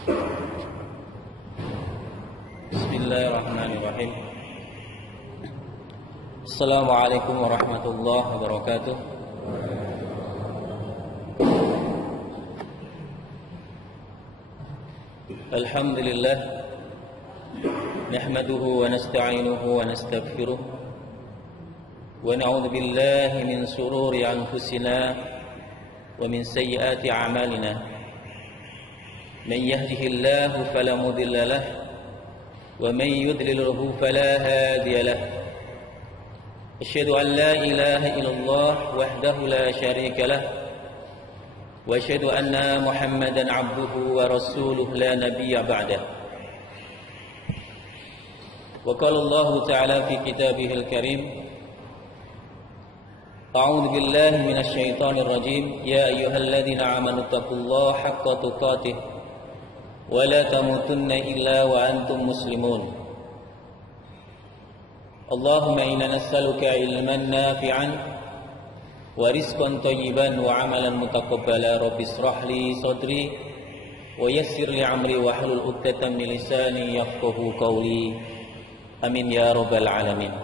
Bismillahirrahmanirrahim. Assalamualaikum warahmatullahi wabarakatuh. Alhamdulillah, nahmaduhu wa nasta'inuhu wa nastaghfiruh, wa na'udzu billahi min shururi anfusina wa min sayyiati a'malina. Man yahdihillahu fala mudilla lahu wa man yudlilhu fala hadiya lahu. Asyhadu an la ilaha illallah wahdahu la syarika lahu wa asyhadu anna Muhammadan abduhu wa rasuluhu la nabiyya ba'dah. Wa qala Allah ta'ala fi kitabihil karim, a'udzu billahi minasy syaithanir rajim, ya ayyuhalladzina amanu taqullaha haqqa tuqatih wa la tamutunna illa wa antum muslimun. Allahumma inna nas'aluka ilman nafi'an wa rizqan thayyiban wa amalan mutaqabbala. Rabbi ishrah li sadri wa yassir li amri wa hlul 'uqdatam min lisani yafqahu qawli. Amin ya rabbal alamin.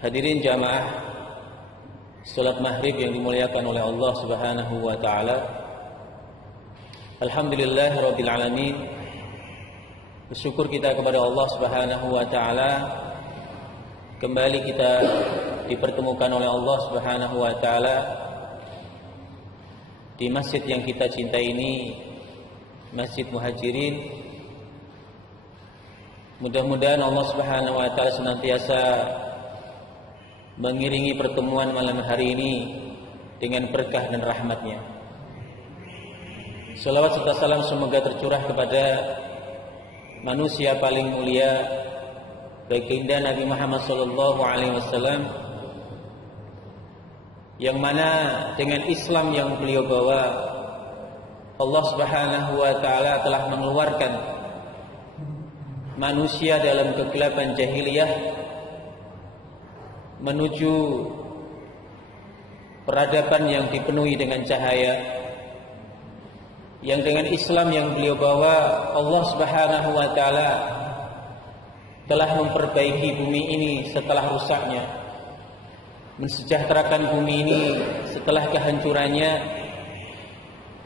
Hadirin jamaah salat maghrib yang dimuliakan oleh Allah Subhanahu wa taala. Alhamdulillah rabbil alamin. Bersyukur kita kepada Allah Subhanahu wa taala, kembali kita dipertemukan oleh Allah Subhanahu wa taala di masjid yang kita cintai ini, Masjid Muhajirin. Mudah-mudahan Allah Subhanahu wa taala senantiasa mengiringi pertemuan malam hari ini dengan berkah dan rahmat-Nya. Salawat serta salam semoga tercurah kepada manusia paling mulia, baginda Nabi Muhammad sallallahu alaihi wasallam, yang mana dengan Islam yang beliau bawa, Allah Subhanahu wa taala telah mengeluarkan manusia dalam kegelapan jahiliyah menuju peradaban yang dipenuhi dengan cahaya. Yang dengan Islam yang beliau bawa, Allah Subhanahu wa taala telah memperbaiki bumi ini setelah rusaknya, mensejahterakan bumi ini setelah kehancurannya,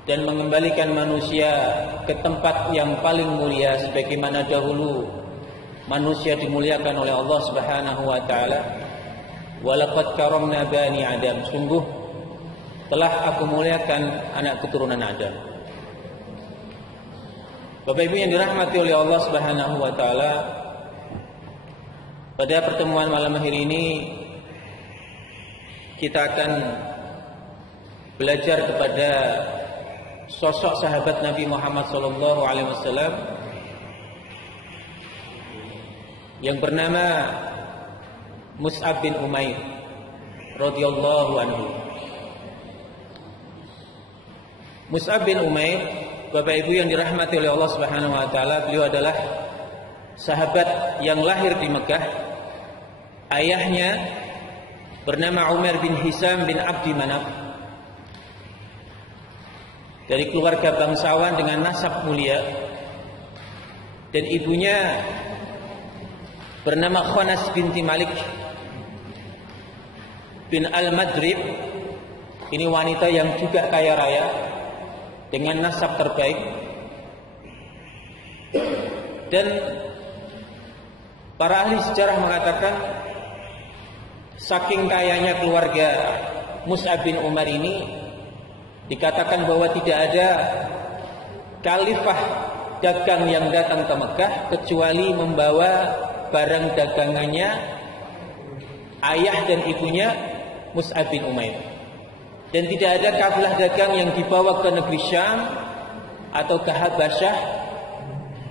dan mengembalikan manusia ke tempat yang paling mulia sebagaimana dahulu manusia dimuliakan oleh Allah Subhanahu wa taala. Walaqad karamna bani Adam, sungguh telah aku muliakan anak keturunan Adam. Bapak Ibu yang dirahmati oleh Allah Subhanahu wa taala, pada pertemuan malam hari ini kita akan belajar kepada sosok sahabat Nabi Muhammad sallallahu alaihi wasallam yang bernama Mus'ab bin Umair radhiyallahu anhu. Mus'ab bin Umair, Bapak Ibu yang dirahmati oleh Allah Subhanahu wa taala, beliau adalah sahabat yang lahir di Mekah. Ayahnya bernama Umar bin Hisam bin Abdi Manaf, dari keluarga bangsawan dengan nasab mulia, dan ibunya bernama Khanas binti Malik bin Al-Madrib. Ini wanita yang juga kaya raya dengan nasab terbaik, dan para ahli sejarah mengatakan saking kayanya keluarga Mus'ab bin Umar ini, dikatakan bahwa tidak ada khalifah dagang yang datang ke Mekah kecuali membawa barang dagangannya ayah dan ibunya Mus'ab bin Umair. Dan tidak ada kafilah dagang yang dibawa ke negeri Syam atau ke Habasyah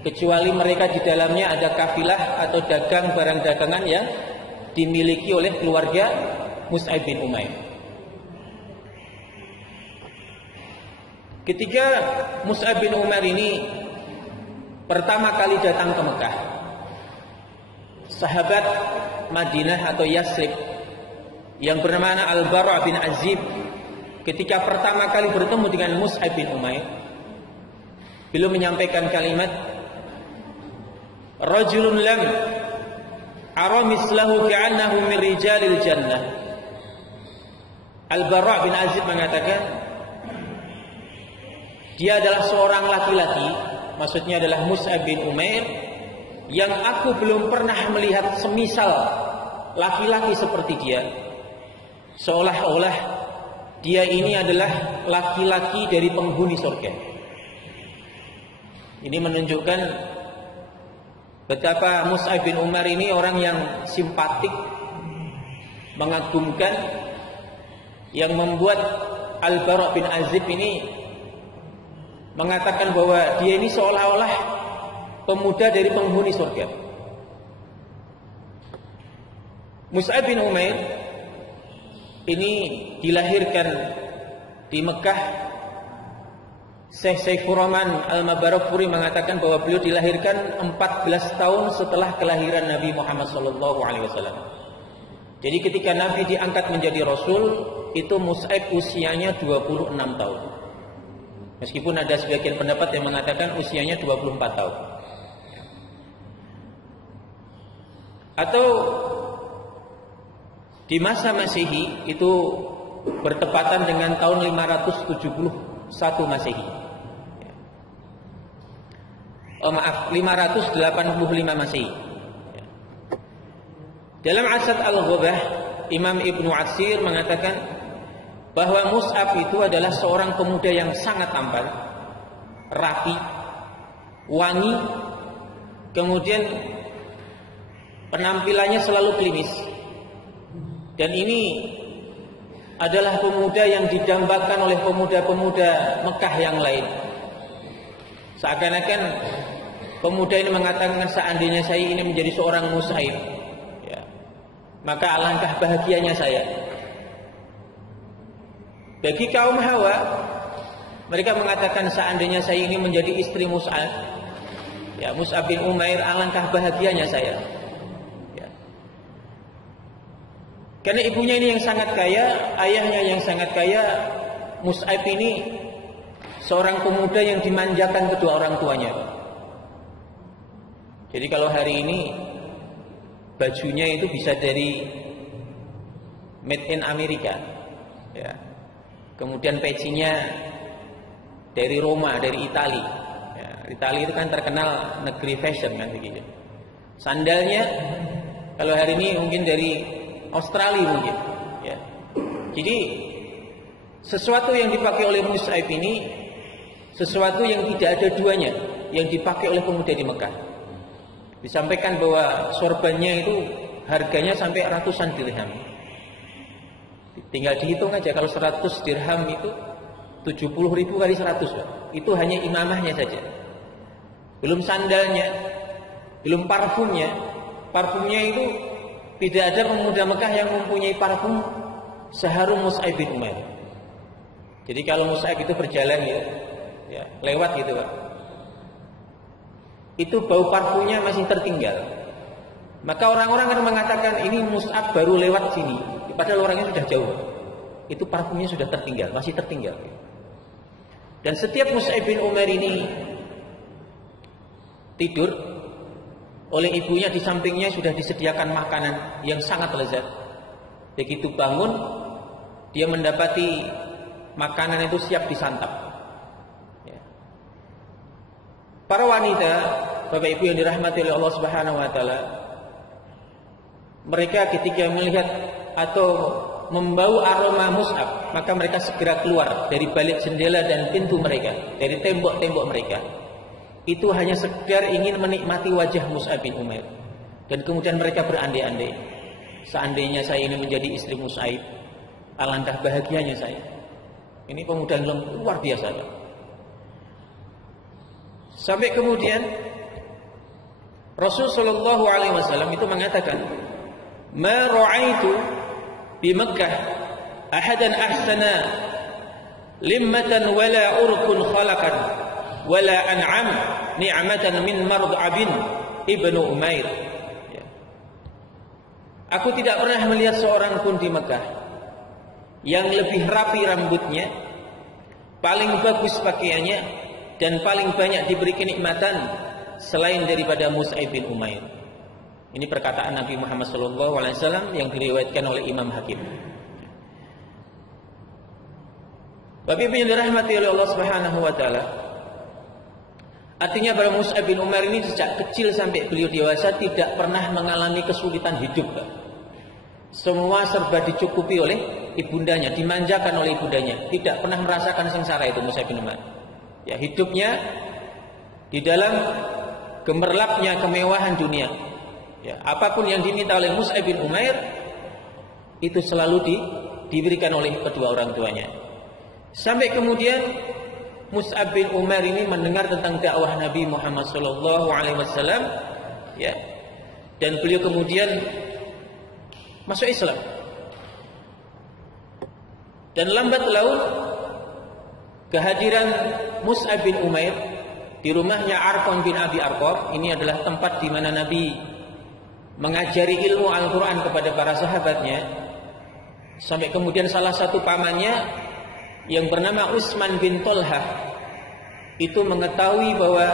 kecuali mereka di dalamnya ada kafilah atau dagang barang dagangan yang dimiliki oleh keluarga Mus'ab bin Umair. Ketika Mus'ab bin Umair ini pertama kali datang ke Mekah, sahabat Madinah atau Yasrib yang bernama Al-Bara' bin Azib ketika pertama kali bertemu dengan Mus'ab bin Umair, beliau menyampaikan kalimat, rajulun lam ara mislahu ka'annahu min rijalil jannah. Al-Bara' bin Azib mengatakan, dia adalah seorang laki-laki, maksudnya adalah Mus'ab bin Umair, yang aku belum pernah melihat semisal laki-laki seperti dia. Seolah-olah dia ini adalah laki-laki dari penghuni surga. Ini menunjukkan betapa Mus'ab bin Umar ini orang yang simpatik, mengagumkan, yang membuat Al-Bara' bin Azib ini mengatakan bahwa dia ini seolah-olah pemuda dari penghuni surga. Mus'ab bin Umair ini dilahirkan di Mekah. Syekh Saifur Rahman Al-Mabarakfuri mengatakan bahwa beliau dilahirkan 14 tahun setelah kelahiran Nabi Muhammad SAW. Jadi ketika Nabi diangkat menjadi Rasul, itu Mus'ab usianya 26 tahun. Meskipun ada sebagian pendapat yang mengatakan usianya 24 tahun. Atau di masa Masehi itu bertepatan dengan tahun 571 Masehi. 585 Masehi. Dalam Asad Al-Ghubah, Imam Ibnu Atsir mengatakan bahwa Mus'ab itu adalah seorang pemuda yang sangat tampan, rapi, wangi, kemudian penampilannya selalu klinis. Dan ini adalah pemuda yang didambakan oleh pemuda-pemuda Mekah yang lain. Seakan-akan pemuda ini mengatakan, seandainya saya ini menjadi seorang Mus'ab, ya, maka alangkah bahagianya saya. Bagi kaum Hawa, mereka mengatakan, seandainya saya ini menjadi istri Mus'ab, ya, Mus'ab bin Umair, alangkah bahagianya saya. Ya. Karena ibunya ini yang sangat kaya, ayahnya yang sangat kaya. Mus'ab ini seorang pemuda yang dimanjakan kedua orang tuanya. Jadi kalau hari ini bajunya itu bisa dari made in Amerika, ya. Kemudian pecinya dari Roma, dari Itali. Ya, Itali itu kan terkenal negeri fashion kan begitu. Sandalnya kalau hari ini mungkin dari Australia mungkin. Ya. Jadi sesuatu yang dipakai oleh Mus'ab ini sesuatu yang tidak ada duanya, yang dipakai oleh pemuda di Mekah. Disampaikan bahwa sorbannya itu harganya sampai ratusan dirham. Tinggal dihitung aja, kalau 100 dirham itu 70.000 kali 100, Pak. Itu hanya imamahnya saja. Belum sandalnya, belum parfumnya. Parfumnya itu tidak ada pemuda Mekah yang mempunyai parfum seharum Mus'ab bin Umair. Jadi kalau Mus'ab itu berjalan ya, lewat gitu, Pak, itu bau parfumnya masih tertinggal. Maka orang-orang akan mengatakan ini Mus'ab baru lewat sini, padahal orangnya sudah jauh. Itu parfumnya sudah tertinggal, masih tertinggal. Dan setiap Mus'ab bin Umair ini tidur, oleh ibunya di sampingnya sudah disediakan makanan yang sangat lezat. Begitu bangun, dia mendapati makanan itu siap disantap. Ya. Para wanita, Bapak Ibu yang dirahmati oleh Allah Subhanahu wa taala, mereka ketika melihat atau membau aroma Mus'ab, maka mereka segera keluar dari balik jendela dan pintu mereka, dari tembok-tembok mereka. Itu hanya sekedar ingin menikmati wajah Mus'ab bin Umair. Dan kemudian mereka berandai-andai, seandainya saya ini menjadi istri Mus'ab, alangkah bahagianya saya. Ini pemuda yang luar biasa. Sampai kemudian Rasul sallallahu alaihi wasallam itu mengatakan, "Ma ra'aitu bi Makkah ahadan ahsana limmatan wala urqun khalaqan wala an'am ni'matan min Mard'abin ibnu Umair." Ya. Aku tidak pernah melihat seorang pun di Mekah yang lebih rapi rambutnya, paling bagus pakaiannya, dan paling banyak diberi kenikmatan selain daripada Mus'ab bin Umair. Ini perkataan Nabi Muhammad SAW yang diriwayatkan oleh Imam Hakim. Bapak Ibu yang dirahmati oleh Allah Subhanahu wa taala, artinya bahwa Mus'ab bin Umair ini sejak kecil sampai beliau dewasa tidak pernah mengalami kesulitan hidup. Semua serba dicukupi oleh ibundanya, dimanjakan oleh ibundanya, tidak pernah merasakan sengsara itu Mus'ab bin Umair. Ya, hidupnya di dalam gemerlapnya kemewahan dunia. Ya, apapun yang diminta oleh Mus'ab bin Umair itu selalu diberikan oleh kedua orang tuanya. Sampai kemudian Mus'ab bin Umair ini mendengar tentang dakwah Nabi Muhammad SAW, ya, dan beliau kemudian masuk Islam. Dan lambat laun kehadiran Mus'ab bin Umair di rumahnya Arqam bin Abi Arqam, ini adalah tempat di mana Nabi mengajari ilmu Al-Quran kepada para sahabatnya. Sampai kemudian salah satu pamannya yang bernama Utsman bin Thalhah itu mengetahui bahwa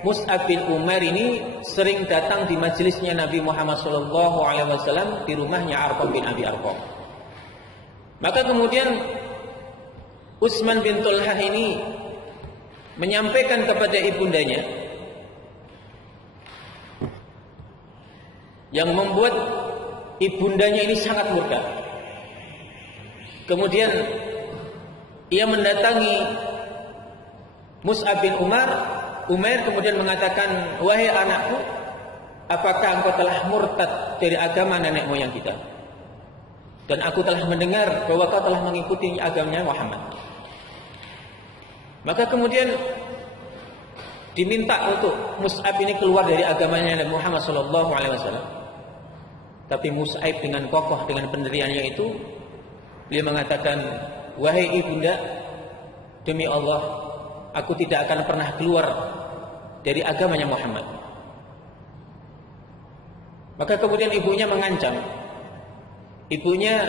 Mus'ab bin Umair ini sering datang di majelisnya Nabi Muhammad SAW di rumahnya Arqam bin Abi Arqam. Maka kemudian Utsman bin Thalhah ini menyampaikan kepada ibundanya, yang membuat ibundanya ini sangat murka. Kemudian ia mendatangi Mus'ab bin Umair kemudian mengatakan, "Wahai anakku, apakah engkau telah murtad dari agama nenek moyang kita? Dan aku telah mendengar bahwa kau telah mengikuti agamanya Muhammad." Maka kemudian diminta untuk Mus'ab ini keluar dari agamanya Nabi Muhammad SAW. Tapi Mus'ab dengan kokoh, dengan pendiriannya itu, beliau mengatakan, "Wahai ibunda, demi Allah, aku tidak akan pernah keluar dari agamanya Muhammad." Maka kemudian ibunya mengancam. Ibunya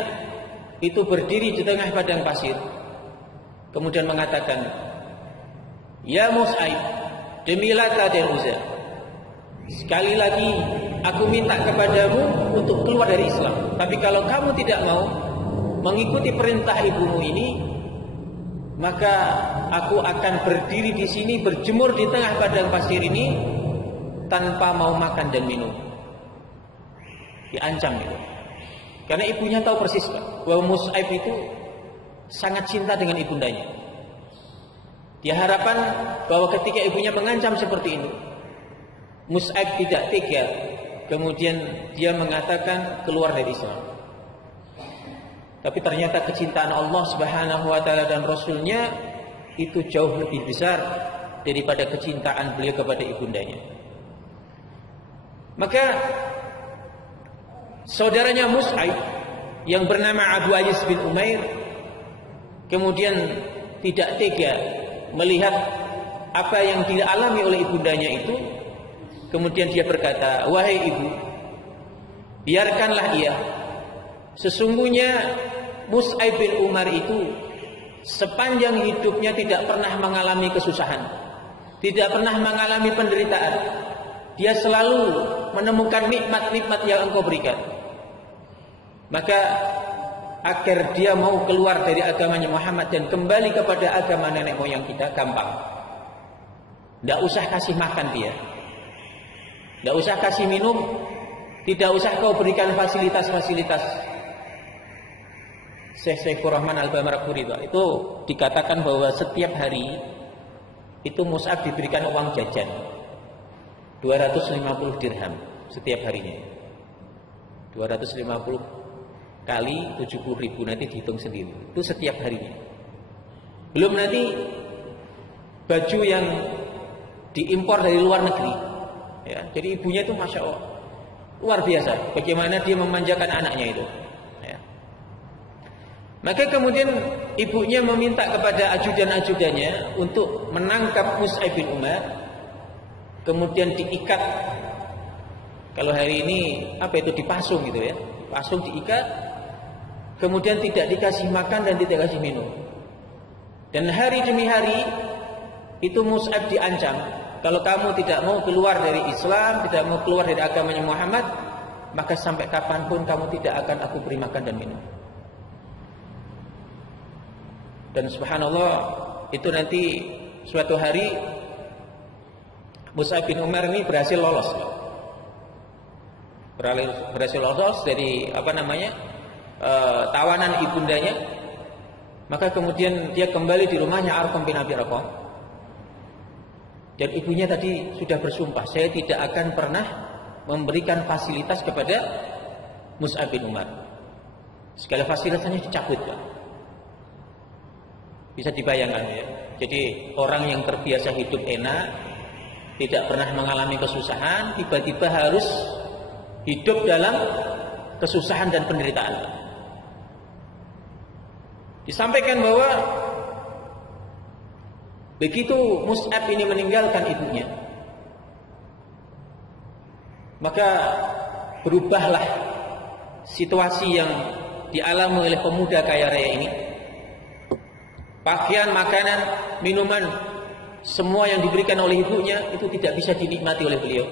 itu berdiri di tengah padang pasir, kemudian mengatakan, "Ya Mus'ab, demi Lata dan Uzza, sekali lagi aku minta kepadamu untuk keluar dari Islam. Tapi kalau kamu tidak mau mengikuti perintah ibumu ini, maka aku akan berdiri di sini berjemur di tengah padang pasir ini tanpa mau makan dan minum." Diancam itu. Karena ibunya tahu persis bahwa Mus'ab itu sangat cinta dengan ibundanya. Dia harapan bahwa ketika ibunya mengancam seperti ini, Mus'ab tidak tega, kemudian dia mengatakan keluar dari Islam. Tapi ternyata kecintaan Allah Subhanahu wa taala dan Rasulnya itu jauh lebih besar daripada kecintaan beliau kepada ibundanya. Maka saudaranya Mus'ab yang bernama Abu Ayyis bin Umair kemudian tidak tega melihat apa yang dialami oleh ibundanya itu. Kemudian dia berkata, "Wahai ibu, biarkanlah ia. Sesungguhnya Mus'ab bin Umair itu sepanjang hidupnya tidak pernah mengalami kesusahan, tidak pernah mengalami penderitaan. Dia selalu menemukan nikmat-nikmat yang engkau berikan. Maka agar dia mau keluar dari agamanya Muhammad dan kembali kepada agama nenek moyang kita gampang. Tidak usah kasih makan dia, tidak usah kasih minum, tidak usah kau berikan fasilitas-fasilitas." Syekh Saifur Rahman Al-Bamarquri itu dikatakan bahwa setiap hari itu Mus'ab diberikan uang jajan 250 dirham setiap harinya. 250 kali 70.000, nanti dihitung sendiri. Itu setiap harinya. Belum nanti baju yang diimpor dari luar negeri. Ya, jadi ibunya itu Masya Allah luar biasa bagaimana dia memanjakan anaknya itu. Ya. Maka kemudian ibunya meminta kepada ajudan-ajudannya untuk menangkap Mus'ab bin Umair, kemudian diikat. Kalau hari ini apa itu, dipasung gitu ya, pasung diikat, kemudian tidak dikasih makan dan tidak dikasih minum. Dan hari demi hari itu Mus'ab diancam, kalau kamu tidak mau keluar dari Islam, tidak mau keluar dari agamanya Muhammad, maka sampai kapanpun kamu tidak akan aku beri makan dan minum. Dan subhanallah, itu nanti suatu hari Mus'ab bin Umair ini berhasil lolos. Berhasil lolos dari tawanan ibundanya. Maka kemudian dia kembali di rumahnya Arqam bin Abi Arqam. Dan ibunya tadi sudah bersumpah, saya tidak akan pernah memberikan fasilitas kepada Mus'ab bin Umair. Segala fasilitasnya dicabut, Pak. Bisa dibayangkan ya. Jadi orang yang terbiasa hidup enak, tidak pernah mengalami kesusahan, tiba-tiba harus hidup dalam kesusahan dan penderitaan. Disampaikan bahwa begitu Mus'ab ini meninggalkan ibunya, maka berubahlah situasi yang dialami oleh pemuda kaya raya ini. Pakaian, makanan, minuman, semua yang diberikan oleh ibunya itu tidak bisa dinikmati oleh beliau.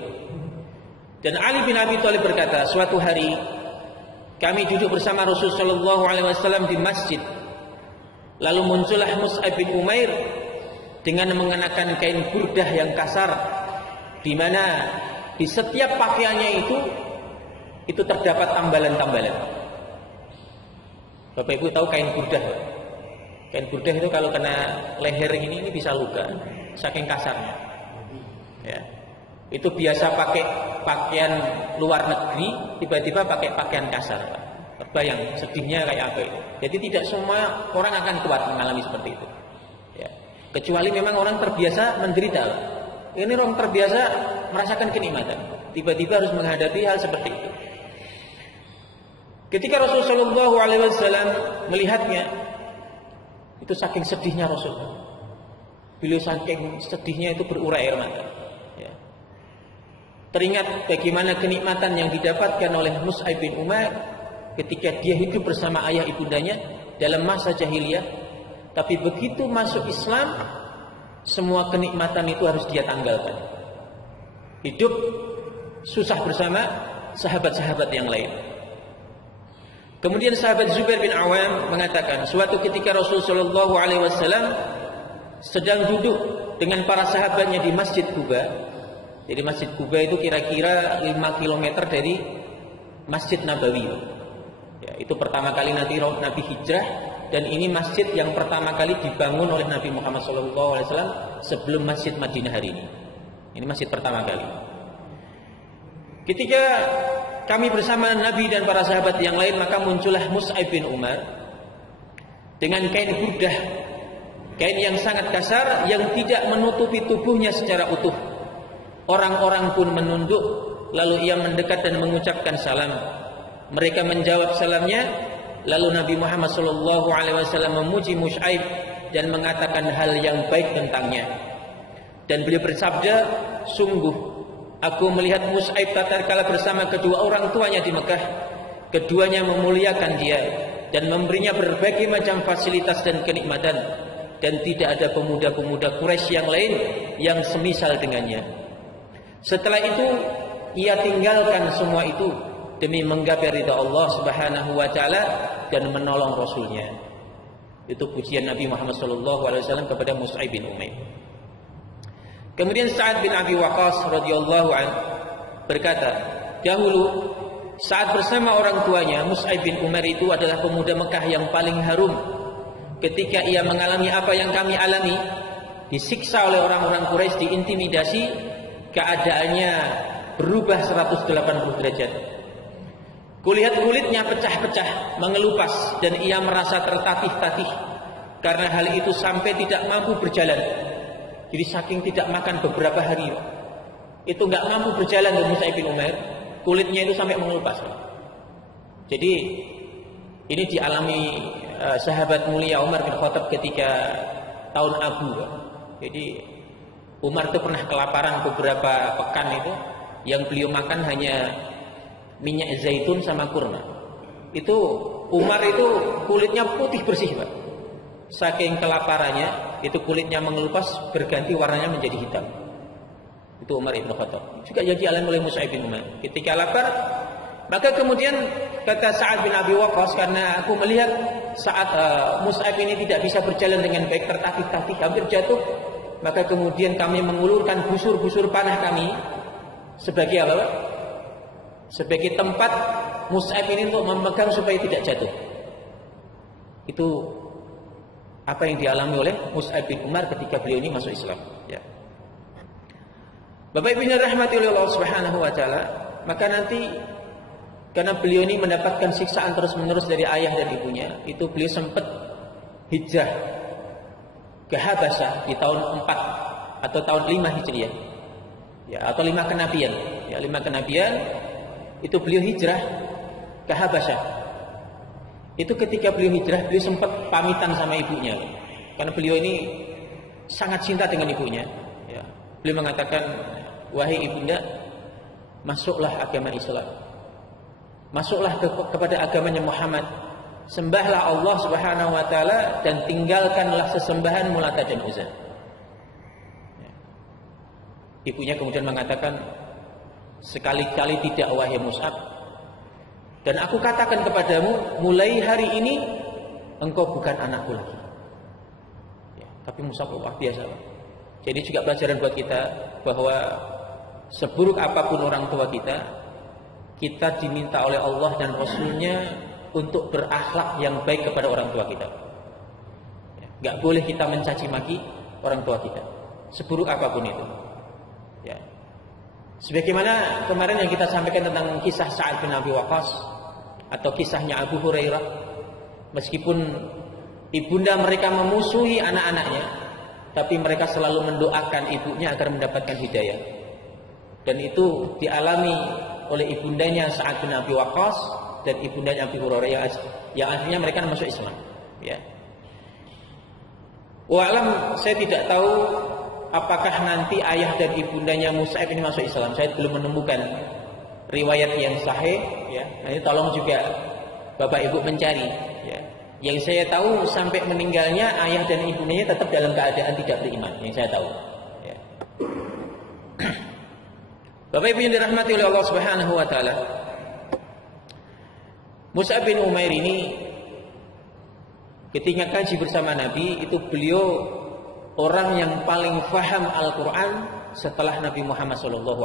Dan Ali bin Abi Thalib berkata, suatu hari kami duduk bersama Rasulullah sallallahu alaihi wasallam di masjid. Lalu muncullah Mus'ab bin Umair dengan mengenakan kain burdah yang kasar, di mana di setiap pakaiannya itu terdapat tambalan-tambalan. Bapak Ibu tahu kain burdah? Kain burdah itu kalau kena leher ini bisa luka, saking kasarnya. Ya. Itu biasa pakai pakaian luar negeri, tiba-tiba pakai pakaian kasar. Terbayang sedihnya kayak apa itu. Jadi tidak semua orang akan kuat mengalami seperti itu. Ya. Kecuali memang orang terbiasa menderita. Ini orang terbiasa merasakan kenikmatan, tiba-tiba harus menghadapi hal seperti itu. Ketika Rasulullah SAW melihatnya, itu saking sedihnya Rasul. Beliau saking sedihnya itu berurai air mata. Ya. Teringat bagaimana kenikmatan yang didapatkan oleh Mus'ab bin Umair ketika dia hidup bersama ayah ibundanya dalam masa jahiliyah. Tapi begitu masuk Islam, semua kenikmatan itu harus dia tanggalkan. Hidup susah bersama sahabat-sahabat yang lain. Kemudian sahabat Zubair bin Awam mengatakan, suatu ketika Rasulullah SAW sedang duduk dengan para sahabatnya di Masjid Quba. Jadi Masjid Quba itu kira-kira 5 km dari Masjid Nabawi. Ya, itu pertama kali nanti Nabi hijrah, dan ini masjid yang pertama kali dibangun oleh Nabi Muhammad SAW sebelum Masjid Madinah hari ini. Ini masjid pertama kali. Ketika kami bersama Nabi dan para sahabat yang lain, maka muncullah Mus'ab bin Umair dengan kain burdah, kain yang sangat kasar yang tidak menutupi tubuhnya secara utuh. Orang-orang pun menunduk, lalu ia mendekat dan mengucapkan salam. Mereka menjawab salamnya, lalu Nabi Muhammad SAW memuji Mus'ab dan mengatakan hal yang baik tentangnya. Dan beliau bersabda, sungguh aku melihat Mus'ab tatkala bersama kedua orang tuanya di Mekah. Keduanya memuliakan dia dan memberinya berbagai macam fasilitas dan kenikmatan, dan tidak ada pemuda-pemuda Quraisy yang lain yang semisal dengannya. Setelah itu ia tinggalkan semua itu demi menggapai ridha Allah Subhanahu wa taala dan menolong Rasulnya. Itu pujian Nabi Muhammad SAW kepada Mus'ab bin Umair. Kemudian Sa'ad bin Abi Waqqas radhiyallahu anhu berkata, dahulu saat bersama orang tuanya, Mus'ab bin Umair itu adalah pemuda Mekah yang paling harum. Ketika ia mengalami apa yang kami alami, disiksa oleh orang-orang Quraisy, diintimidasi, keadaannya berubah 180 derajat. Kulihat kulitnya pecah-pecah, mengelupas, dan ia merasa tertatih-tatih karena hal itu sampai tidak mampu berjalan. Jadi saking tidak makan beberapa hari, itu nggak mampu berjalan dengan Mus'ab bin Umair, kulitnya itu sampai mengelupas. Jadi ini dialami sahabat mulia Umar bin Khattab ketika tahun Abu. Jadi Umar itu pernah kelaparan beberapa pekan itu, yang beliau makan hanya minyak zaitun sama kurma. Itu Umar itu kulitnya putih bersih, Pak. saking kelaparannya itu kulitnya mengelupas berganti warnanya menjadi hitam. Itu Umar ibn Khattab. Juga yang dialami oleh Mus'ab bin Umair. Ketika lapar, maka kemudian kata Sa'ad bin Abi Waqqas, karena aku melihat saat Mus'ab ini tidak bisa berjalan dengan baik, tertatih-tatih, hampir jatuh, maka kemudian kami mengulurkan busur-busur panah kami sebagai apa? Sebagai tempat Mus'ab ini untuk memegang supaya tidak jatuh. Itu apa yang dialami oleh Mus'ab bin Umar ketika beliau ini masuk Islam. Ya. Bapak Ibu yang dirahmati oleh Allah Subhanahu wa taala, maka nanti karena beliau ini mendapatkan siksaan terus-menerus dari ayah dan ibunya, itu beliau sempat hijrah ke Habasyah di tahun 4 atau tahun 5 Hijriah. Ya, atau 5 kenabian. Ya, 5 kenabian itu beliau hijrah ke Habasyah. Itu ketika beliau hijrah, beliau sempat pamitan sama ibunya. Karena beliau ini sangat cinta dengan ibunya. Ya. Beliau mengatakan, wahai ibunda, masuklah agama Islam. Masuklah kepada agamanya Muhammad. Sembahlah Allah Subhanahu wa taala dan tinggalkanlah sesembahan Mulata dan Uzza. Ya. Ibunya kemudian mengatakan, sekali-kali tidak wahai Mus'ab. Dan aku katakan kepadamu, mulai hari ini engkau bukan anakku lagi. Ya, tapi Mus'ab luar biasa. Jadi juga pelajaran buat kita bahwa seburuk apapun orang tua kita, kita diminta oleh Allah dan Rasulnya untuk berakhlak yang baik kepada orang tua kita. Ya, gak boleh kita mencaci maki orang tua kita, seburuk apapun itu. Ya. Sebagaimana kemarin yang kita sampaikan tentang kisah Sa'ad bin Abi Waqqas atau kisahnya Abu Hurairah, meskipun ibunda mereka memusuhi anak-anaknya, tapi mereka selalu mendoakan ibunya agar mendapatkan hidayah. Dan itu dialami oleh ibundanya Sa'ad bin Abi Waqqas dan ibundanya Abu Hurairah yang akhirnya mereka masuk Islam. Ya. Wa'alam, saya tidak tahu apakah nanti ayah dan ibundanya Mus'ab ini masuk Islam. Saya belum menemukan riwayat yang sahih. Ya. Nanti tolong juga Bapak Ibu mencari. Ya. Yang saya tahu sampai meninggalnya ayah dan ibundanya tetap dalam keadaan tidak beriman. Yang saya tahu. Ya. Bapak Ibu yang dirahmati oleh Allah Subhanahu wa taala, Mus'ab bin Umair ini ketika kaji bersama Nabi, itu beliau orang yang paling faham Al-Quran setelah Nabi Muhammad SAW.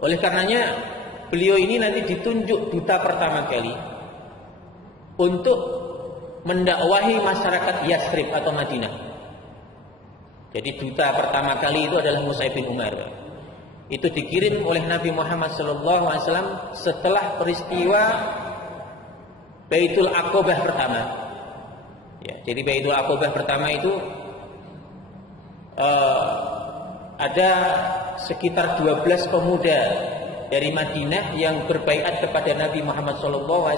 Oleh karenanya beliau ini nanti ditunjuk duta pertama kali untuk mendakwahi masyarakat Yathrib atau Madinah. Jadi duta pertama kali itu adalah Mus'ab bin Umair. Itu dikirim oleh Nabi Muhammad SAW setelah peristiwa Baitul Aqabah pertama. Ya, jadi Baitul Aqabah pertama itu ada sekitar 12 pemuda dari Madinah yang berbaiat kepada Nabi Muhammad SAW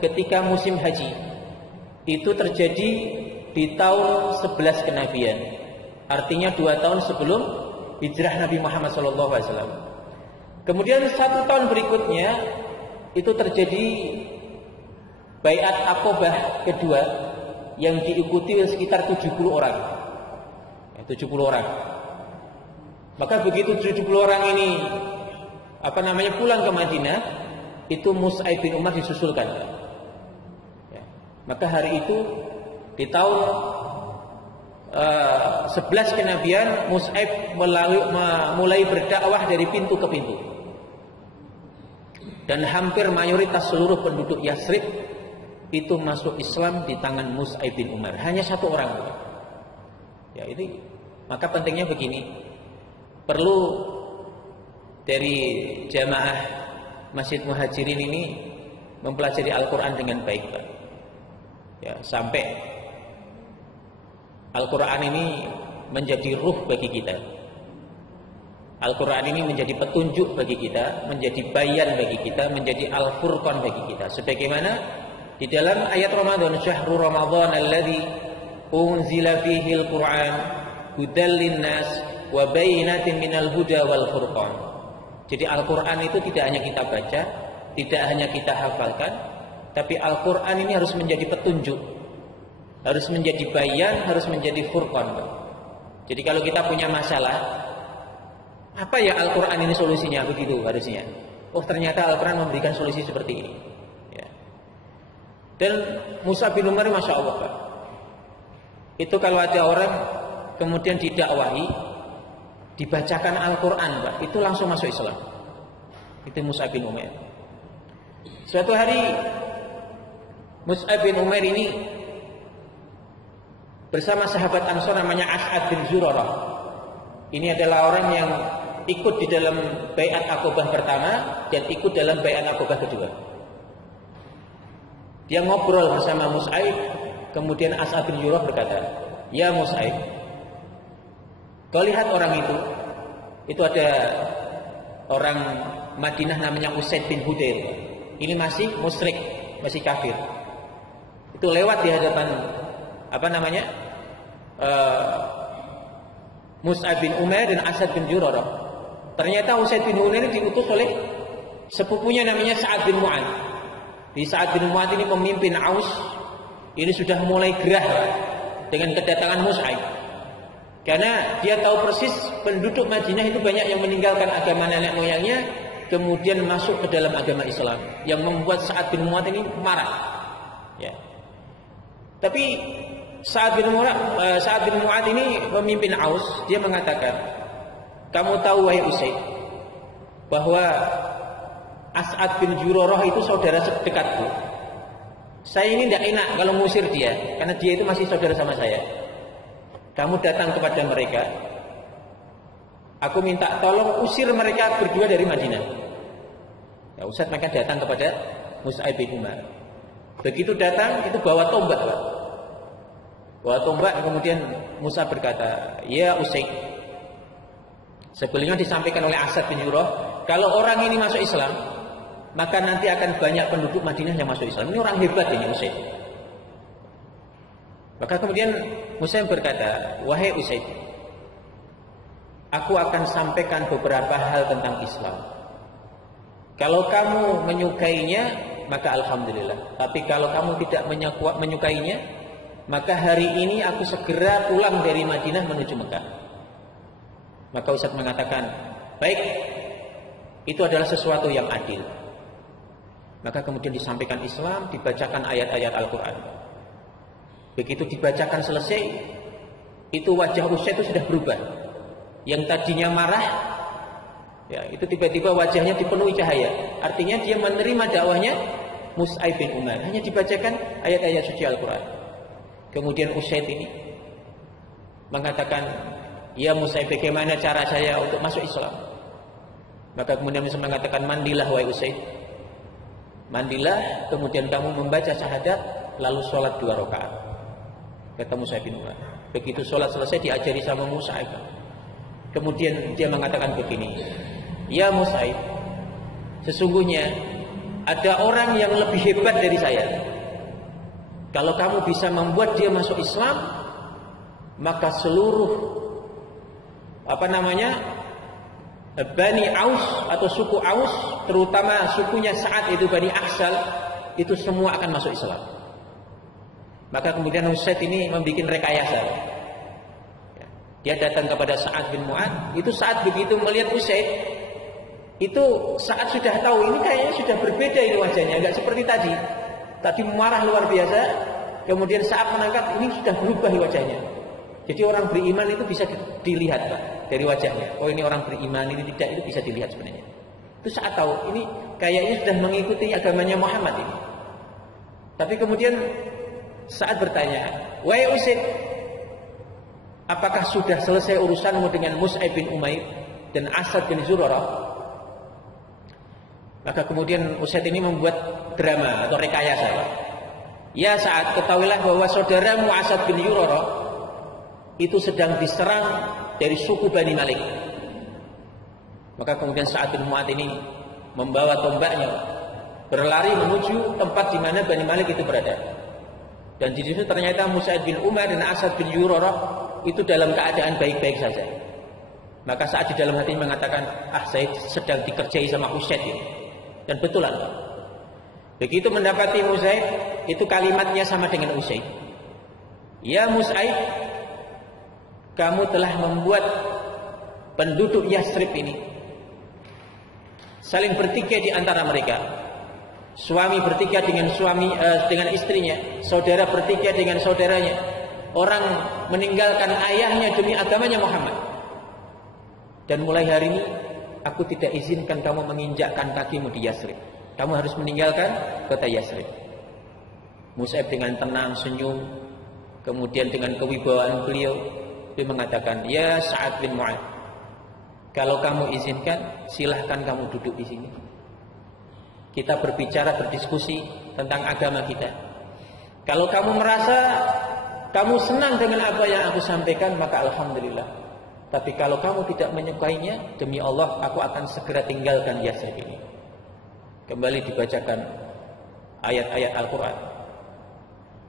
ketika musim haji. Itu terjadi di tahun 11 kenabian. Artinya 2 tahun sebelum hijrah Nabi Muhammad SAW. Kemudian 1 tahun berikutnya itu terjadi baiat Aqabah kedua yang diikuti sekitar 70 orang. 70 orang. Maka begitu 70 orang ini pulang ke Madinah, itu Mus'ab bin Umar disusulkan. Ya. Maka hari itu di tahun 11 kenabian, Mus'ab mulai berdakwah dari pintu ke pintu. Dan hampir mayoritas seluruh penduduk Yathrib itu masuk Islam di tangan Mus'ab bin Umar. Hanya 1 orang. Ya, ini maka pentingnya begini. Perlu dari jamaah Masjid Muhajirin ini mempelajari Al-Quran dengan baik, Pak. Ya, sampai Al-Quran ini menjadi ruh bagi kita. Al-Quran ini menjadi petunjuk bagi kita, menjadi bayan bagi kita, menjadi Al-Furqan bagi kita. Sebagaimana di dalam ayat Ramadan, syahrul Ramadan alladzi unzila fihi al-Quran hudal linnas wa bayyinatin minal huda wal furqan. Jadi Al-Quran itu tidak hanya kita baca, tidak hanya kita hafalkan, tapi Al-Quran ini harus menjadi petunjuk. harus menjadi bayan, harus menjadi furqan. Jadi kalau kita punya masalah, apa ya Al-Quran ini solusinya, begitu harusnya. Oh ternyata Al-Quran memberikan solusi seperti ini. Ya. Dan Mus'ab bin Umair, Masya Allah Pak, itu kalau ada orang kemudian didakwahi, dibacakan Al-Quran Pak, itu langsung masuk Islam. Itu Mus'ab bin Umair. Suatu hari Mus'ab bin Umair ini bersama sahabat Ansor namanya As'ad bin Zurarah. Ini adalah orang yang ikut di dalam Bai'at Aqabah pertama dan ikut dalam Bai'at Aqabah kedua. Dia ngobrol bersama Mus'ab, kemudian As'ad bin Zurarah berkata, "Ya Mus'ab, kau lihat orang itu ada orang Madinah namanya Usaid bin Hudair. Ini masih musyrik, masih kafir. Itu lewat di hadapan Mus'ab bin Umair dan As'ad bin Zurarah. Ternyata Usaid bin Hudair diutus oleh sepupunya namanya Sa'ad bin Mu'ad. Di Sa'ad bin Mu'ad ini pemimpin Aus, ini sudah mulai gerah dengan kedatangan Mus'ab. Karena dia tahu persis penduduk Madinah itu banyak yang meninggalkan agama nenek moyangnya, kemudian masuk ke dalam agama Islam, yang membuat Sa'ad bin Mu'ad ini marah. Ya. Tapi Sa'ad bin Mu'ad ini pemimpin Aus, dia mengatakan, "Kamu tahu wahai Usaid, bahwa As'ad bin Zurarah itu saudara dekatku. Saya ini tidak enak kalau mengusir dia, karena dia itu masih saudara sama saya. Kamu datang kepada mereka, aku minta tolong usir mereka berdua dari Madinah." Ya, Usaid maka datang kepada Mus'ab bin Umair. Begitu datang, itu bawa tombak, Pak. Bawa tombak, kemudian Mus'ab berkata, "Ya Usaid," sebelumnya disampaikan oleh As'ad bin Zurarah, kalau orang ini masuk Islam, maka nanti akan banyak penduduk Madinah yang masuk Islam. Ini orang hebat ini Usaid. Maka kemudian Mus'ab berkata, "Wahai Usaid, aku akan sampaikan beberapa hal tentang Islam. Kalau kamu menyukainya, maka alhamdulillah. Tapi kalau kamu tidak menyukainya, maka hari ini aku segera pulang dari Madinah menuju Mekah." Maka Ustaz mengatakan, "Baik, itu adalah sesuatu yang adil." Maka kemudian disampaikan Islam, dibacakan ayat-ayat Al-Quran. Begitu dibacakan selesai, itu wajah Usaid itu sudah berubah. Yang tadinya marah, ya, itu tiba-tiba wajahnya dipenuhi cahaya. Artinya dia menerima dakwahnya Mus'ab bin Umair. Hanya dibacakan ayat-ayat suci Al-Quran. Kemudian Usaid ini mengatakan, "Ya Mus'ab, bagaimana cara saya untuk masuk Islam?" Maka kemudian Mus'ab mengatakan, "Mandilah wahai Usaid. Mandilah, kemudian kamu membaca syahadat, lalu sholat 2 rakaat." Kata Mus'ab bin Umair. Begitu sholat selesai diajari sama Mus'ab. Kemudian dia mengatakan begini, "Ya Mus'ab, sesungguhnya ada orang yang lebih hebat dari saya. Kalau kamu bisa membuat dia masuk Islam, maka seluruh Bani Aus atau suku Aus, terutama sukunya Sa'ad itu Bani Aksal, itu semua akan masuk Islam." Maka kemudian Usaid ini membuat rekayasa. Dia datang kepada Sa'ad bin Mu'ad. Itu Sa'ad begitu melihat Usaid, itu Sa'ad sudah tahu ini kayaknya sudah berbeda ini wajahnya, enggak seperti tadi. Tadi marah luar biasa, kemudian Sa'ad menangkap ini sudah berubah wajahnya. Jadi orang beriman itu bisa dilihat Pak, dari wajahnya. Oh ini orang beriman, ini tidak, itu bisa dilihat sebenarnya. Itu Sa'ad tahu ini kayaknya sudah mengikuti agamanya Muhammad ini. Tapi kemudian Sa'ad bertanya, "Wahai Usaid, apakah sudah selesai urusanmu dengan Mus'ab bin Umair dan As'ad bin Zurarah?" Maka kemudian Usaid ini membuat drama atau rekayasa. "Ya Sa'ad, ketahuilah bahwa saudaramu As'ad bin Zurarah itu sedang diserang dari suku Bani Malik." Maka kemudian Sa'ad bin Mu'ad ini membawa tombaknya, berlari menuju tempat di mana Bani Malik itu berada. Dan di situ ternyata Mus'ab bin Umair dan As'ad bin Zurarah itu dalam keadaan baik-baik saja. Maka Sa'ad di dalam hatinya mengatakan, saya sedang dikerjai sama Usaid ini. Dan betulan. Begitu mendapati Usaid, itu kalimatnya sama dengan Usaid. Ya Mus'aib, kamu telah membuat penduduk Yasrib ini saling bertikai di antara mereka. Suami bertikai dengan dengan istrinya, saudara bertikai dengan saudaranya. Orang meninggalkan ayahnya demi agamanya Muhammad. Dan mulai hari ini aku tidak izinkan kamu menginjakkan kakimu di Yasrib. Kamu harus meninggalkan kota Yasrib. Mus'aib dengan tenang senyum, kemudian dengan kewibawaan beliau mengatakan, ya Sa'ad bin Mu'adz, kalau kamu izinkan, silahkan kamu duduk di sini. Kita berbicara, berdiskusi tentang agama kita. Kalau kamu merasa kamu senang dengan apa yang aku sampaikan, maka alhamdulillah. Tapi kalau kamu tidak menyukainya, demi Allah, aku akan segera tinggalkan Yasrib ini. Kembali dibacakan ayat-ayat Al-Quran.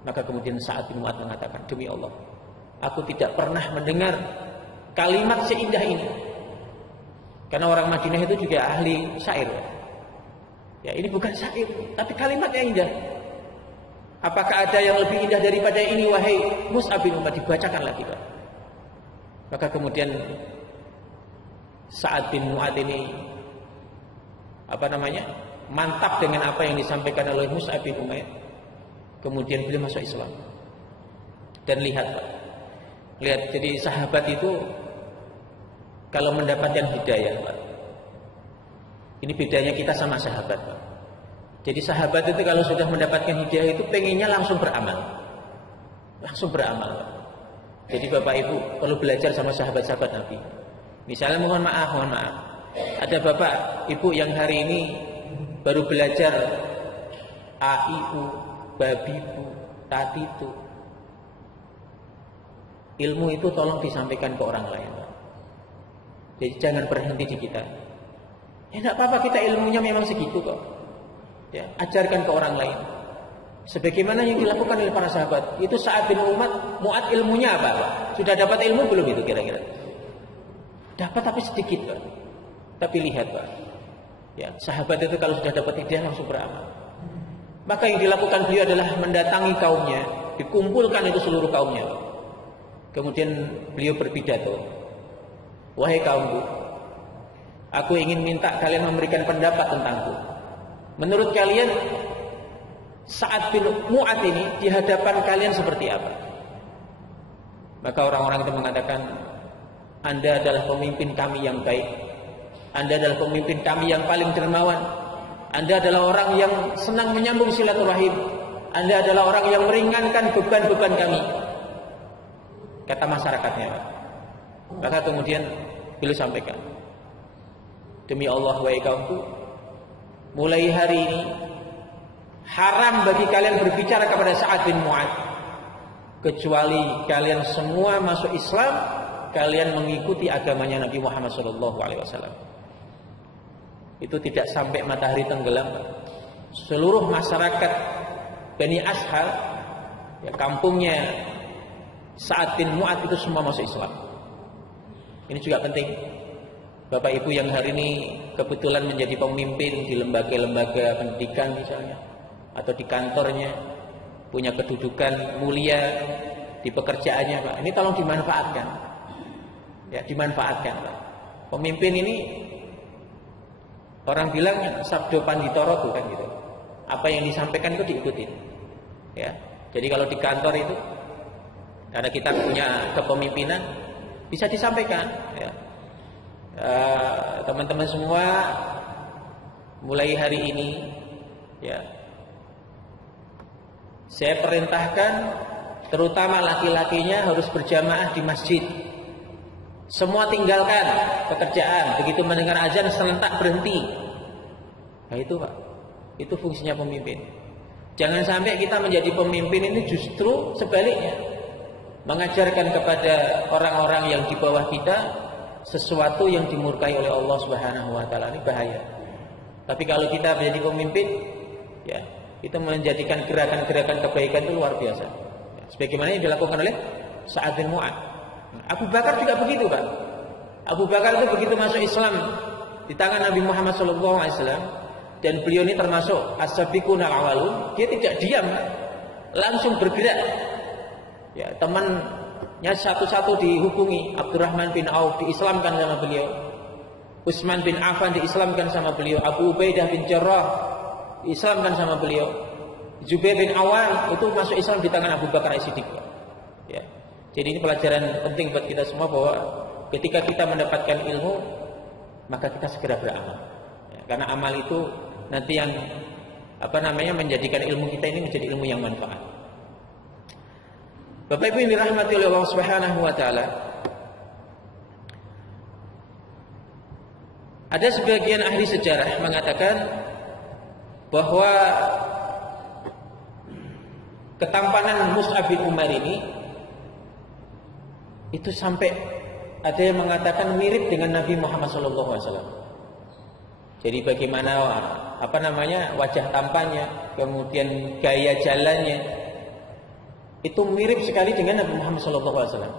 Maka kemudian Sa'ad bin Mu'adz mengatakan, demi Allah, aku tidak pernah mendengar kalimat seindah ini. Karena orang Madinah itu juga ahli syair. Ya, ini bukan syair, tapi kalimatnya indah. Apakah ada yang lebih indah daripada ini, wahai Mus'ab bin Umair? Dibacakan lagi, Pak. Maka kemudian Sa'ad bin Mu'adz ini mantap dengan apa yang disampaikan oleh Mus'ab bin Umair. Kemudian beliau masuk Islam. Dan lihat, Pak, lihat, jadi sahabat itu kalau mendapatkan hidayah, Pak, ini bedanya kita sama sahabat, Pak. Jadi sahabat itu kalau sudah mendapatkan hidayah itu pengennya langsung beramal. Langsung beramal. Jadi Bapak Ibu perlu belajar sama sahabat-sahabat Nabi. Misalnya mohon maaf. Ada Bapak Ibu yang hari ini baru belajar A-I-U, Babi-Bu, Tati-Tu. Ilmu itu tolong disampaikan ke orang lain, Pak. Jadi jangan berhenti di kita. Ya enggak apa-apa, kita ilmunya memang segitu kok. Ya, ajarkan ke orang lain. Sebagaimana yang dilakukan oleh para sahabat. Itu Sa'ad bin Mu'adz ilmunya apa, Pak? Sudah dapat ilmu belum itu kira-kira? Dapat tapi sedikit, Pak. Tapi lihat, Pak. Ya, sahabat itu kalau sudah dapat hidayah langsung beramal. Maka yang dilakukan beliau adalah mendatangi kaumnya, dikumpulkan itu seluruh kaumnya, Pak. Kemudian beliau berpidato. Wahai kaumku, aku ingin minta kalian memberikan pendapat tentangku. Menurut kalian Sa'ad bin Mu'adz ini di hadapan kalian seperti apa? Maka orang-orang itu mengatakan, Anda adalah pemimpin kami yang baik. Anda adalah pemimpin kami yang paling dermawan. Anda adalah orang yang senang menyambung silaturahim. Anda adalah orang yang meringankan beban-beban kami. Kata masyarakatnya. Maka kemudian beliau sampaikan, demi Allah, wahai kaumku, mulai hari ini haram bagi kalian berbicara kepada Sa'ad bin Mu'adz, kecuali kalian semua masuk Islam, kalian mengikuti agamanya Nabi Muhammad SAW. Itu tidak sampai matahari tenggelam, seluruh masyarakat Bani Ashhal, ya, kampungnya Sa'ad bin Mu'adz itu semua masuk Islam. Ini juga penting. Bapak Ibu yang hari ini kebetulan menjadi pemimpin di lembaga-lembaga pendidikan misalnya, atau di kantornya, punya kedudukan mulia di pekerjaannya, Pak. Ini tolong dimanfaatkan. Ya, dimanfaatkan, Pak. Pemimpin ini orang bilang sabdo panditoro, bukan gitu. Apa yang disampaikan itu diikutin. Ya. Jadi kalau di kantor itu, karena kita punya kepemimpinan, bisa disampaikan, ya. Teman-teman semua, mulai hari ini, ya, saya perintahkan terutama laki-lakinya harus berjamaah di masjid. Semua tinggalkan pekerjaan, begitu mendengar azan serentak berhenti. Nah itu, Pak, itu fungsinya pemimpin. Jangan sampai kita menjadi pemimpin ini justru sebaliknya, mengajarkan kepada orang-orang yang di bawah kita sesuatu yang dimurkai oleh Allah Subhanahu wa taala. Ini bahaya. Tapi kalau kita menjadi pemimpin, ya, itu menjadikan gerakan-gerakan kebaikan itu luar biasa. Ya, sebagaimana yang dilakukan oleh Sa'ad bin Mu'adz. Abu Bakar juga begitu, Pak. Abu Bakar itu begitu masuk Islam di tangan Nabi Muhammad SAW, dan beliau ini termasuk as-sabiqunal awwalun, dia tidak diam, langsung bergerak. Ya, temannya satu-satu dihubungi. Abdurrahman bin Auf diislamkan sama beliau. Utsman bin Affan diislamkan sama beliau. Abu Ubaidah bin Jarrah diislamkan sama beliau. Zubair bin Awam itu masuk Islam di tangan Abu Bakar As-Siddiq. Ya. Jadi ini pelajaran penting buat kita semua bahwa ketika kita mendapatkan ilmu, maka kita segera beramal. Ya, karena amal itu nanti yang menjadikan ilmu kita ini menjadi ilmu yang manfaat. Bapak Ibu yang dirahmati oleh Allah Subhanahu wa taala, ada sebagian ahli sejarah mengatakan bahwa ketampanan Mus'ab bin Umair ini itu sampai ada yang mengatakan mirip dengan Nabi Muhammad SAW. Jadi bagaimana wajah tampannya, kemudian gaya jalannya, itu mirip sekali dengan Nabi Muhammad SAW.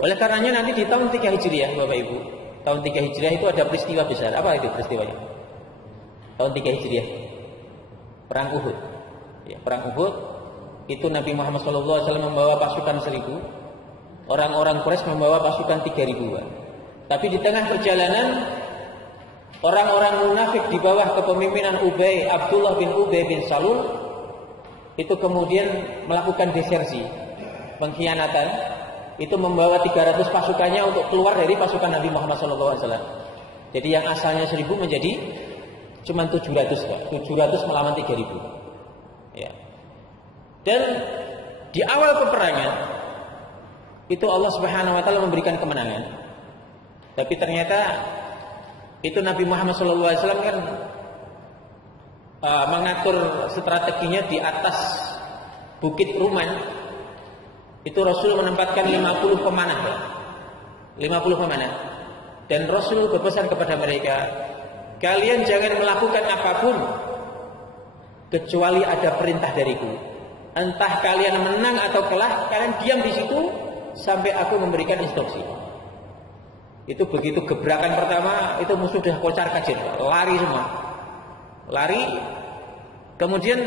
Oleh karenanya nanti di tahun 3 Hijriah, Bapak Ibu, tahun 3 Hijriah itu ada peristiwa besar. Apa itu peristiwanya? Tahun 3 Hijriah, Perang Uhud. Ya, Perang Uhud itu Nabi Muhammad SAW membawa pasukan 1.000. Orang-orang Quraisy membawa pasukan 3.000. Tapi di tengah perjalanan, orang-orang munafik di bawah kepemimpinan Abdullah bin Ubay bin Salul itu kemudian melakukan desersi, pengkhianatan. Itu membawa 300 pasukannya untuk keluar dari pasukan Nabi Muhammad SAW. Jadi yang asalnya 1.000 menjadi cuma 700, 700 melawan 3.000. Ya. Dan di awal peperangan itu Allah Subhanahu wa taala memberikan kemenangan. Tapi ternyata itu Nabi Muhammad SAW kan mengatur strateginya di atas Bukit Ruman. Itu Rasul menempatkan 50 pemanah. 50 pemanah. Dan Rasul berpesan kepada mereka, kalian jangan melakukan apapun kecuali ada perintah dariku. Entah kalian menang atau kalah, kalian diam di situ sampai aku memberikan instruksi. Itu begitu gebrakan pertama, itu musuh sudah kocar kacir, lari semua, lari. Kemudian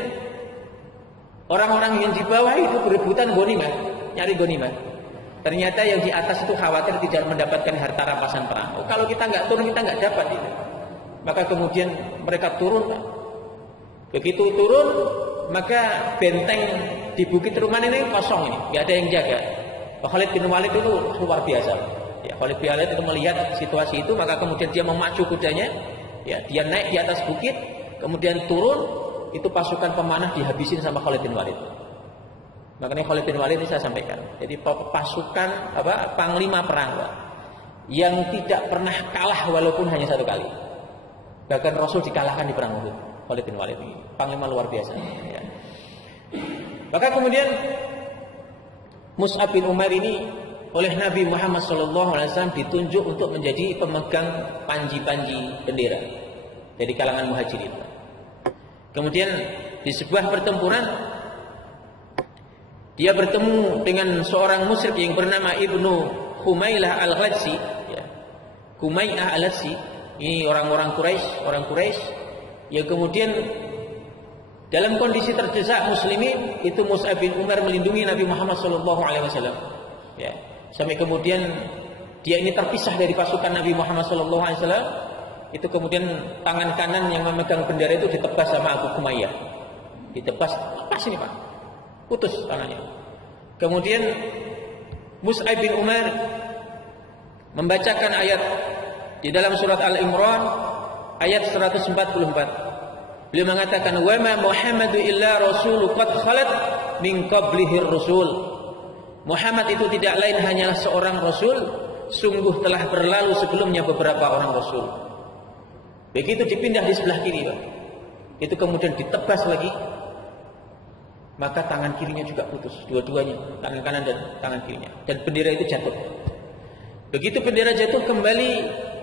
orang-orang yang di bawah itu berebutan ghanimah, nyari ghanimah. Ternyata yang di atas itu khawatir tidak mendapatkan harta rampasan perang. Oh, kalau kita nggak turun, kita nggak dapat itu. Maka kemudian mereka turun. Begitu turun, maka benteng di Bukit Ruman ini kosong, ini nggak ada yang jaga. Khalid bin Walid itu luar biasa. Ya, Khalid bin Walid itu melihat situasi itu, maka kemudian dia memacu kudanya. Ya, dia naik di atas bukit, kemudian turun, itu pasukan pemanah dihabisin sama Khalid bin Walid. Makanya Khalid bin Walid ini saya sampaikan. Jadi pasukan panglima perang yang tidak pernah kalah walaupun hanya satu kali. Bahkan Rasul dikalahkan di perang Uhud. Khalid bin Walid ini panglima luar biasa. Ya. Maka kemudian Mus'ab bin Umair ini oleh Nabi Muhammad SAW ditunjuk untuk menjadi pemegang panji-panji bendera dari kalangan muhajirin. Kemudian di sebuah pertempuran dia bertemu dengan seorang musyrik yang bernama Ibnu Humailah Al-Ghazzi. Ya. Humailah Al-Ghazzi ini orang Quraisy yang kemudian dalam kondisi terdesak muslimin, itu Mus'ab bin Umair melindungi Nabi Muhammad SAW. Ya. Sampai kemudian dia ini terpisah dari pasukan Nabi Muhammad SAW. Itu kemudian tangan kanan yang memegang bendera itu ditebas sama Abu Humayyah. Ditebas, lepas ini Pak, putus tangannya. Kemudian Mus'ab bin Umair membacakan ayat di dalam surat Al-Imran ayat 144. Beliau mengatakan, wa ma Muhammadu illa rasulun qad khalat min qablihir rusul. Muhammad itu tidak lain hanyalah seorang rasul, sungguh telah berlalu sebelumnya beberapa orang rasul. Begitu dipindah di sebelah kiri, Pak. Itu kemudian ditebas lagi, maka tangan kirinya juga putus, dua-duanya, tangan kanan dan tangan kirinya, dan bendera itu jatuh. Begitu bendera jatuh, kembali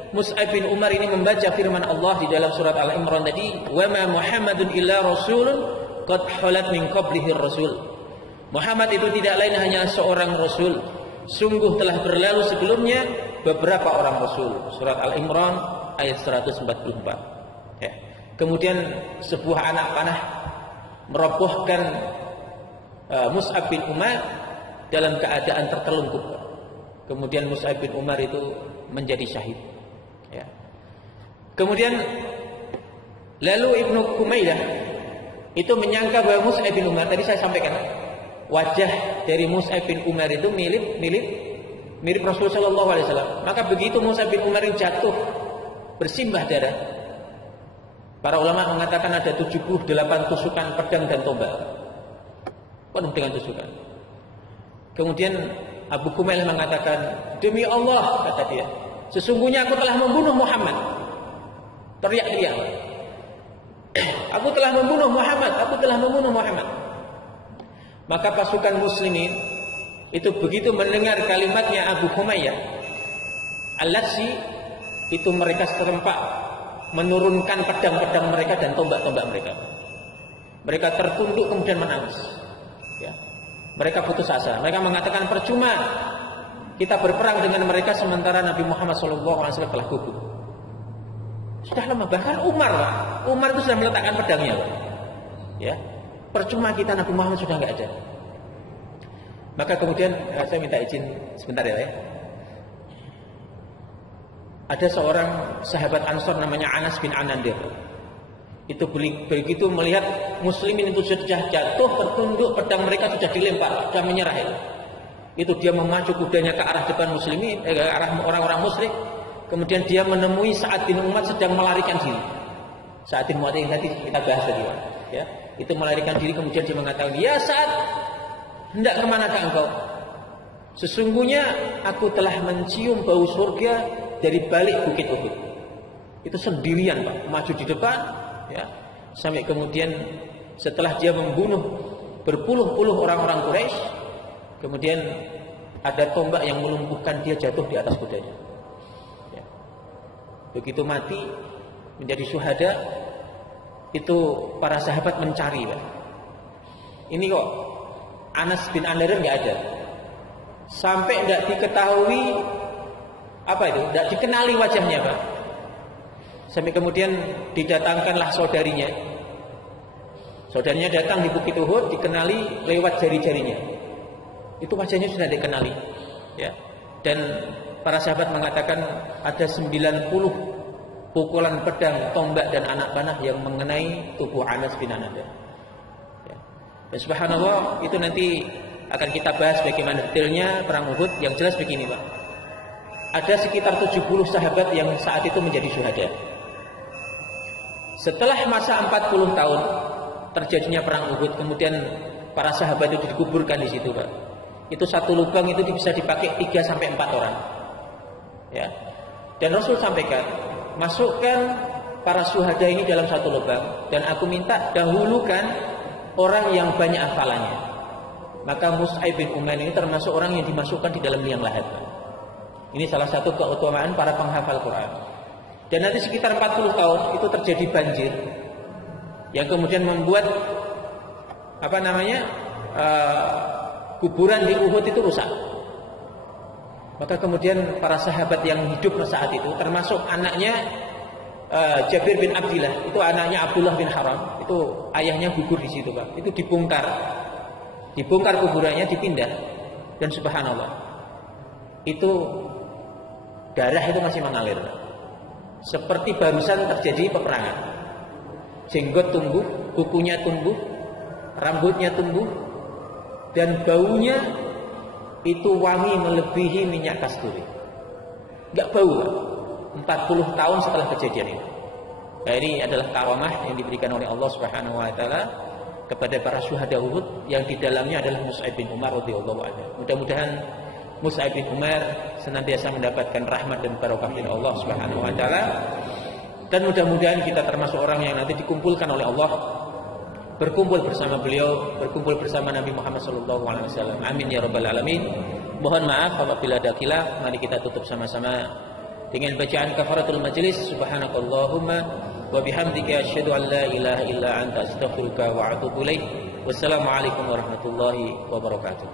Mus'ab bin Umar ini membaca firman Allah di dalam surat Al-Imran tadi, wa ma Muhammadun illa rasulun qad khalat min qablihi rasul. Muhammad itu tidak lain hanya seorang rasul, sungguh telah berlalu sebelumnya beberapa orang rasul. Surat Al-Imran ayat 144. Ya. Kemudian sebuah anak panah merobohkan Mus'ab bin Umar, dalam keadaan tertelungkup. Kemudian Mus'ab bin Umar itu menjadi syahid. Ya. Kemudian lalu Ibnu Kumailah itu menyangka bahwa Mus'ab bin Umar, tadi saya sampaikan, wajah dari Mus'ab bin Umar itu mirip Rasulullah sallallahu alaihi wasallam. Maka begitu Mus'ab bin Umar jatuh bersimbah darah, para ulama mengatakan ada 78 tusukan pedang dan tombak, penuh dengan tusukan. Kemudian Abu Kumailah mengatakan, demi Allah, kata dia, sesungguhnya aku telah membunuh Muhammad. Teriak-teriak, aku telah membunuh Muhammad, aku telah membunuh Muhammad. Maka pasukan muslimin itu begitu mendengar kalimatnya Abu Humayyah Al-Latsi, itu mereka serempak menurunkan pedang-pedang mereka dan tombak-tombak mereka. Mereka tertunduk kemudian menangis. Ya. Mereka putus asa. Mereka mengatakan, percuma kita berperang dengan mereka sementara Nabi Muhammad SAW telah gugur. Sudah lama, bahkan Umar itu sudah meletakkan pedangnya. Ya, percuma kita, Nabi Muhammad sudah nggak ada. Maka kemudian saya minta izin sebentar ya. Ada seorang sahabat Ansor namanya Anas bin Anandir. Itu begitu melihat muslimin itu sudah jatuh tertunduk, pedang mereka sudah dilempar, sudah menyerah. Itu dia memacu kudanya ke arah depan muslimin, ke arah orang-orang musyrik. Kemudian dia menemui Sa'ad bin Mu'adz sedang melarikan diri. Sa'ad bin Mu'adz yang tadi kita bahas tadi, ya. Itu melarikan diri, kemudian dia mengatakan, "Ya Sa'ad, hendak kemanakah engkau? Sesungguhnya aku telah mencium bau surga dari balik bukit Uhud." Itu sendirian, Pak, maju di depan, ya. Sampai kemudian setelah dia membunuh berpuluh-puluh orang-orang Quraisy, kemudian ada tombak yang melumpuhkan dia, jatuh di atas kudanya. Ya. Begitu mati menjadi syuhada, itu para sahabat mencari, Pak. Ini kok Anas bin Anandir nggak ada, sampai nggak diketahui nggak dikenali wajahnya, Pak. Sampai kemudian didatangkanlah saudarinya. Saudarinya datang di Bukit Uhud, dikenali lewat jari-jarinya. Itu wajahnya sudah dikenali, ya. Dan para sahabat mengatakan ada 90 pukulan pedang, tombak dan anak panah yang mengenai tubuh Anas bin Anandir. Ya. Dan subhanallah, itu nanti akan kita bahas bagaimana detailnya perang Uhud. Yang jelas begini, Pak. Ada sekitar 70 sahabat yang saat itu menjadi syuhada. Setelah masa 40 tahun terjadinya perang Uhud, kemudian para sahabat itu dikuburkan di situ, Pak. Itu satu lubang itu bisa dipakai 3 sampai 4 orang. Ya. Dan Rasul sampaikan, masukkan para syuhada ini dalam satu lubang, dan aku minta dahulukan orang yang banyak hafalannya. Maka Mus'ab bin Umar ini termasuk orang yang dimasukkan di dalam liang lahat. Ini salah satu keutamaan para penghafal Quran. Dan nanti sekitar 40 tahun itu terjadi banjir yang kemudian membuat kuburan di Uhud itu rusak. Maka kemudian para sahabat yang hidup saat itu, termasuk anaknya Jabir bin Abdillah, itu anaknya Abdullah bin Haram, itu ayahnya gugur di situ, Pak. Itu dibongkar kuburannya, dipindah, dan subhanallah, itu darah itu masih mengalir, seperti barusan terjadi peperangan. Jenggot tumbuh, kukunya tumbuh, rambutnya tumbuh, dan baunya itu wangi melebihi minyak kasturi. Enggak bau, Pak. 40 tahun setelah kejadian itu. Nah, ini adalah karamah yang diberikan oleh Allah Subhanahu wa taala kepada para syuhada Uhud, yang di dalamnya adalah Mus'ab bin Umar radhiyallahu anhu. Mudah-mudahan Mus'ab bin Umar senantiasa mendapatkan rahmat dan barokah dari Allah Subhanahu wa taala, dan mudah-mudahan kita termasuk orang yang nanti dikumpulkan oleh Allah, berkumpul bersama beliau, berkumpul bersama Nabi Muhammad SAW. Amin ya rabbal alamin. Mohon maaf apabila ada khilaf. Mari kita tutup sama-sama dengan bacaan kafaratul majlis. Subhanakallahumma wa bihamdika asyhadu an la ilaha illa anta astaghfiruka wa atubu ilaik. Wassalamualaikum warahmatullahi wabarakatuh.